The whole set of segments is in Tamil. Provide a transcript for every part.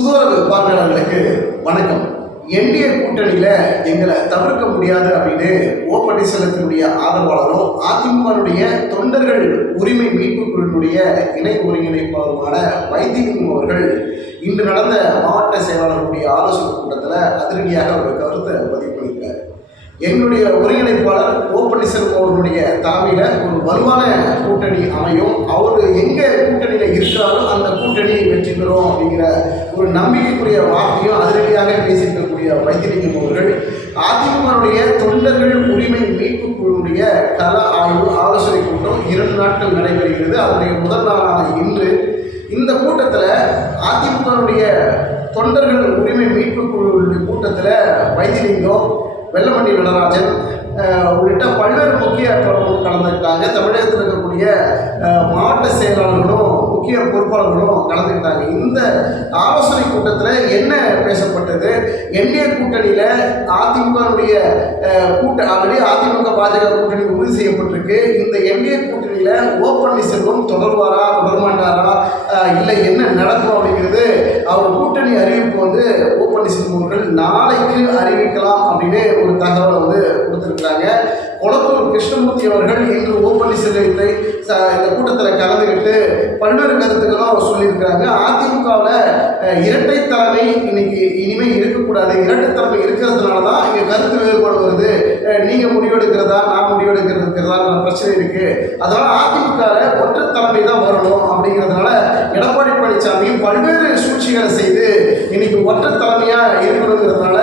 புதுவரவு பார்வையாளர்களுக்கு வணக்கம். என்டிஏ கூட்டணியில் எங்களை தவிர்க்க முடியாது அப்படின்னு பன்னீர்செல்வத்தினுடைய ஆதரவாளரும் அதிமுகவுடைய தொண்டர்கள் உரிமை மீட்பு குழுவினுடைய இணை ஒருங்கிணைப்பாளருமான வைத்திலிங்கம் அவர்கள் இன்று நடந்த மாவட்ட செயலாளர்களுடைய ஆலோசனை கூட்டத்தில் அதிரடியாக ஒரு கருத்தை பதிவு பண்ணியிருக்கார். எங்களுடைய ஒருங்கிணைப்பாளர் பன்னீர்செல்வம் அவர்களுடைய தலைமையில் ஒரு வலுவான கூட்டணி அமையும், அவர் எங்கே கூட்டணியில் இருக்கிறாரோ அந்த கூட்டணி வெற்றி பெறும் அப்படிங்கிற ஒரு நம்பிக்கைக்குரிய வார்த்தையும் அதிரடியாக பேசியிருக்கக்கூடிய வைத்திலிங்கம் அவர்கள் அதிமுகவுடைய தொண்டர்கள் உரிமை மீட்பு குழுவுடைய கள ஆய்வு ஆலோசனை கூட்டம் 2 நாட்கள் நடைபெறுகிறது. அதனுடைய முதல் நாளான இன்று இந்த கூட்டத்தில் அதிமுகவுடைய தொண்டர்கள் உரிமை மீட்பு குழுவுடைய கூட்டத்தில் வைத்திலிங்கம், வெல்லமண்டி நடராஜன் உள்ளிட்ட பல்வேறு முக்கிய பிரமுகர்கள் கலந்துக்கிட்டாங்க. தமிழகத்தில் இருக்கக்கூடிய மாவட்ட செயலாளர்களும் முக்கிய பொறுப்பாளர்களும் கலந்துக்கிட்டாங்க. இந்த ஆலோசனை கூட்டத்தில் என்ன பேசப்பட்டது? என்டிஏ கூட்டணியில் அதிமுகவுடைய ஆல்ரெடி அதிமுக பாஜக கூட்டணி உறுதி செய்யப்பட்டிருக்கு. இந்த என்டிஏ கூட்டணியில் பன்னீர்செல்வம் தொடர்வாரா, தொடரமாட்டாரா, இல்லை என்ன நடக்கும் அப்படிங்கிறது அவர் கூட்டணி அறிவிப்பு வந்து பன்னீர்செல்வம் அவர்கள் நாளைக்கு அறிவிக்கலாம் அப்படின்னு ஒரு தகவலை வந்து கொடுத்துருக்குறாங்க. கொளத்தூர் கிருஷ்ணமூர்த்தி அவர்கள் இன்று பன்னீர்செல்வத்தை இந்த கூட்டத்தில் கலந்துக்கிட்டு பல்வேறு கருத்துக்களும் அவர் சொல்லியிருக்கிறாங்க. அதிமுகவில் இரட்டை தலைமை இன்னைக்கு இனிமேல் இருக்கக்கூடாது, இரட்டை தலைமை இருக்கிறதுனால தான் இங்கே கருத்து வேறுபாடு வருது, நீங்கள் முடிவெடுக்கிறதா நான் முடிவெடுக்கிறதான்ற பிரச்சனை இருக்குது, அதனால் அதிமுகவில் ஒற்றை தலைமை தான் வரணும் அப்படிங்கிறதுனால எடப்பாடி பழனிசாமி பல்வேறு சூழ்ச்சிகளை செய்து இன்னைக்கு ஒற்றை தலைமையாக இருக்கணுங்கிறதுனால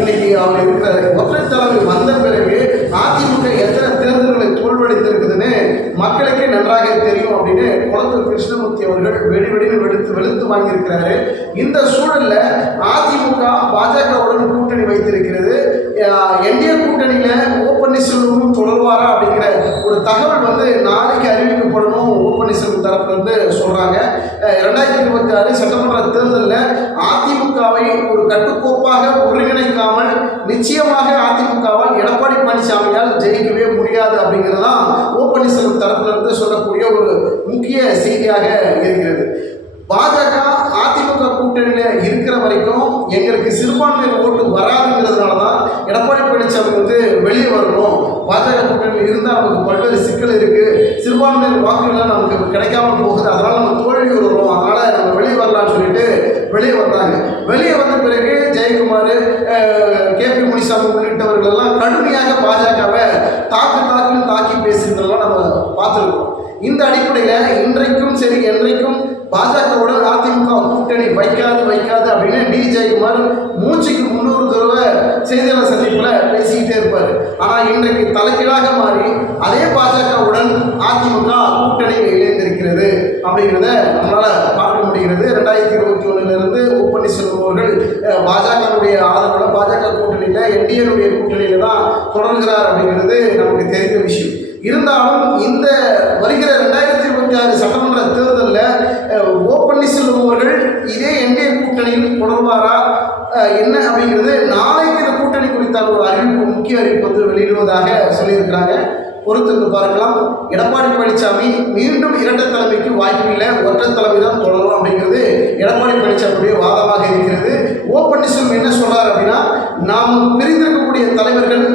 இன்னைக்கு அவர் இருக்கிறார். ஒற்றை தலைமை வந்த பிறகு அதிமுக எத்தனை தேர்தல்களை தோல்வடைந்திருக்குதுன்னு மக்களுக்கே நன்றாக தெரியும் அப்படின்னு கொளத்தூர் கிருஷ்ணமூர்த்தி அவர்கள் வெளுத்து வாங்கியிருக்கிறாரு. இந்த சூழலில் அதிமுக பாஜகவுடன் கூட்டணி வைத்திருக்கிறது. என்டிஏ கூட்டணியில் பன்னீர்செல்வமும் தொடர்வாரா அப்படிங்கிற ஒரு தகவல் வந்து நாளைக்கு அறிவிக்கப்படணும் பன்னீர்செல்வம் தரப்புல இருந்து சொல்றாங்க. 2026 சட்டமன்ற தேர்தலில் அதிமுகவை ஒரு கட்டுக்கோப்பாக ஒருங்கிணைக்காமல் நிச்சயமாக அதிமுகவால் எடப்பாடி பழனிசாமியால் ஜெயிக்கவே முடியாது அப்படிங்கிறதான் பன்னீர்செல்வம் தரப்புல இருந்து சொல்லக்கூடிய ஒரு முக்கிய செய்தியாக இருக்கிறது. பாஜக அதிமுக கூட்டணியில் இருக்கிற வரைக்கும் எங்களுக்கு சிறுபான்மையினர் ஓட்டு வராதுங்கிறதுனால தான் எடப்பாடி பழனிசாமி வந்து வெளியே வரணும், பாஜக கூட்டணியில் இருந்தால் நமக்கு பல்வேறு சிக்கல் இருக்குது, சிறுபான்மையினர் வாக்குகள் நமக்கு கிடைக்காம போகுது, அதனால் நம்ம தோல்வி வருவோம், அதனால் நம்ம வெளியே வரலாம்னு சொல்லிட்டு வெளியே வந்தாங்க. வெளியே வந்த பிறகு ஜெயக்குமார், KP முனிசாமி உள்ளிட்டவர்கள் எல்லாம் கடுமையாக பாஜகவை தாக்கி பேசுகிறதெல்லாம் நம்ம பார்த்துருக்கோம். இந்த அடிப்படையில் இன்றைக்கும் சரி என்றைக்கும் பாஜகவுடன் அதிமுக கூட்டணி வைக்காது அப்படின்னு ஜெயக்குமார் மூச்சுக்கு 300 தடவை செய்தியாளர் சந்திப்பில் பேசிக்கிட்டே இருப்பார். ஆனால் இன்றைக்கு தலைகீழாக மாறி அதே பாஜகவுடன் அதிமுக கூட்டணியில் இணைந்திருக்கிறது அப்படிங்கிறத நம்மளால் பார்க்க முடிகிறது. 2021 பன்னீர்செல்வம் அவர்கள் பாஜகவுடைய ஆதரவில் பாஜக கூட்டணியில் என்டிஏனுடைய கூட்டணியில் தான் தொடர்கிறார் அப்படிங்கிறது நமக்கு தெரிந்த விஷயம். இருந்தாலும் இந்த வருகிற 2026 சட்டமன்ற தேர்தலில் பன்னீர்செல்வம் அவர்கள் இதே என்டிஏ கூட்டணியில் தொடர்வாரா என்ன அப்படிங்கிறது நாளைக்கு இந்த கூட்டணி குறித்தான ஒரு அறிவிப்பு, முக்கிய அறிவிப்பு வந்து வெளியிடுவதாக சொல்லியிருக்கிறாங்க. பொறுத்திருந்து பார்க்கலாம். எடப்பாடி பழனிசாமி மீண்டும் இரட்டை தலைமைக்கு வாய்ப்பில்லை, ஒற்றை தலைமை தான் தொடரும் அப்படிங்கிறது எடப்பாடி பழனிசாமியுடைய வாதமாக இருக்கிறது. பன்னீர்செல்வம் என்ன சொல்றாரு அப்படின்னா, நாம் பிரிந்திருக்கக்கூடிய தலைவர்கள்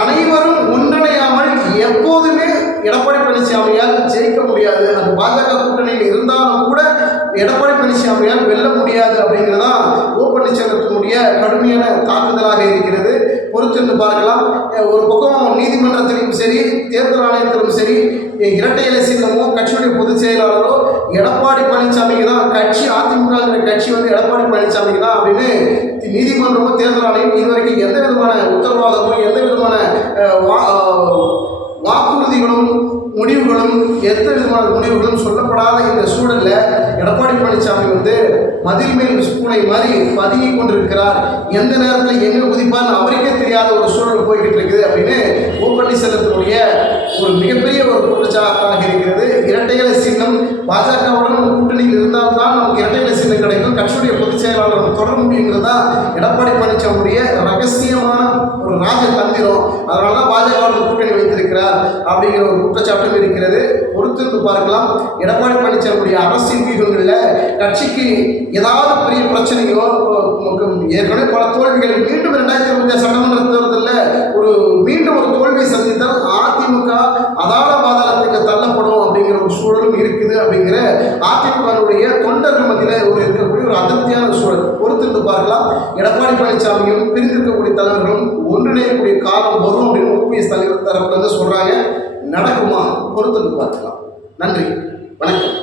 அனைவரும் ஒன்றிணையாமல் எப்போதுமே எடப்பாடி பழனிசாமியால் ஜெயிக்க முடியாது, அது பாஜக கூட்டணியில் இருந்தாலும் கூட எடப்பாடி பழனிசாமியால் வெல்ல முடியாது அப்படிங்கிறதா பன்னீர்செல்வத்தினுடைய கடுமையான தாக்குதலாக இருக்கிறது. பொறுத்திருந்து பார்க்கலாம். ஒரு பக்கம் நீதிமன்றத்திலும் சரி தேர்தல் ஆணையத்திலும் சரி இரட்டை இலை சின்னமோ கட்சியுடைய பொதுச் செயலாளரோ எடப்பாடி பழனிசாமிக்கு தான் கட்சி, அதிமுக கட்சி வந்து எடப்பாடி பழனிசாமிக்கு தான் அப்படின்னு நீதிமன்றமோ தேர்தல் ஆணையம் இதுவரைக்கும் எந்த விதமான உத்தரவாதமோ எந்த விதமான வாக்குறுதிகளும் முடிவுகளும் எந்த விதமான முடிவுகளும் சொல்லப்படாத இந்த சூழலில் எடப்பாடி பழனிசாமி வந்து மதில் மேல் பூனை மாதிரி பதுங்கி கொண்டிருக்கிறார். எந்த நேரத்தில் எங்கே குதிப்பார்னு அவருக்கே தெரியாத ஒரு சூழல் போய்கிட்டு இருக்குது அப்படின்னு பன்னீர்செல்வத்தினுடைய ஒரு மிகப்பெரிய ஒரு குற்றச்சாட்டாக இருக்கிறது. இரட்டை இலை சின்னம் பாஜகவுடன் கூட்டணியில் இருந்தால்தான் நமக்கு இரட்டை இலை சின்னம் கிடைக்கும், கட்சியுடைய பொதுச் செயலாளர் தொடர முடியுங்கிறதா எடப்பாடி பழனிசாமியுடைய ரகசியமான ஒரு ராஜ தந்திரம். அதனால தான் பாஜகவுடன் கூட்டணி வைத்திருக்கிறார் அப்படிங்கிற ஒரு குற்றச்சாட்டும் இருக்கிறது. பொறுத்திருந்து பார்க்கலாம். எடப்பாடி பழனிசாமியுடைய அரசியல் வியூகங்களில் கட்சிக்கு ஏதாவது பெரிய பிரச்சனையோ ஏற்கனவே பல தோல்விகள் மீண்டும் 2025 சட்டமன்ற தேர்தலில் மீண்டும் ஒரு தோல்வி சந்தித்தால் அதிமுக அதால பாதாளத்துக்கு தள்ளப்படும் அப்படிங்கிற ஒரு சூழலும் இருக்குது அப்படிங்கிற அதிமுகவுடைய தொண்டர்கள் மத்தியில் இருக்கக்கூடிய ஒரு அதிருப்தியான சூழல் பொறுத்திருந்து பார்க்கலாம். எடப்பாடி பழனிசாமியும் பிரிந்திருக்கக்கூடிய தலைவர்களும் ஒன்றிணையக்கூடிய காலம் வரும் அப்படின்னு ஓபிஎஸ் தலைவர் தரப்புல சொல்றாங்க. நடக்குமா? பொறுத்திருந்து பார்க்கலாம். நன்றி, வணக்கம்.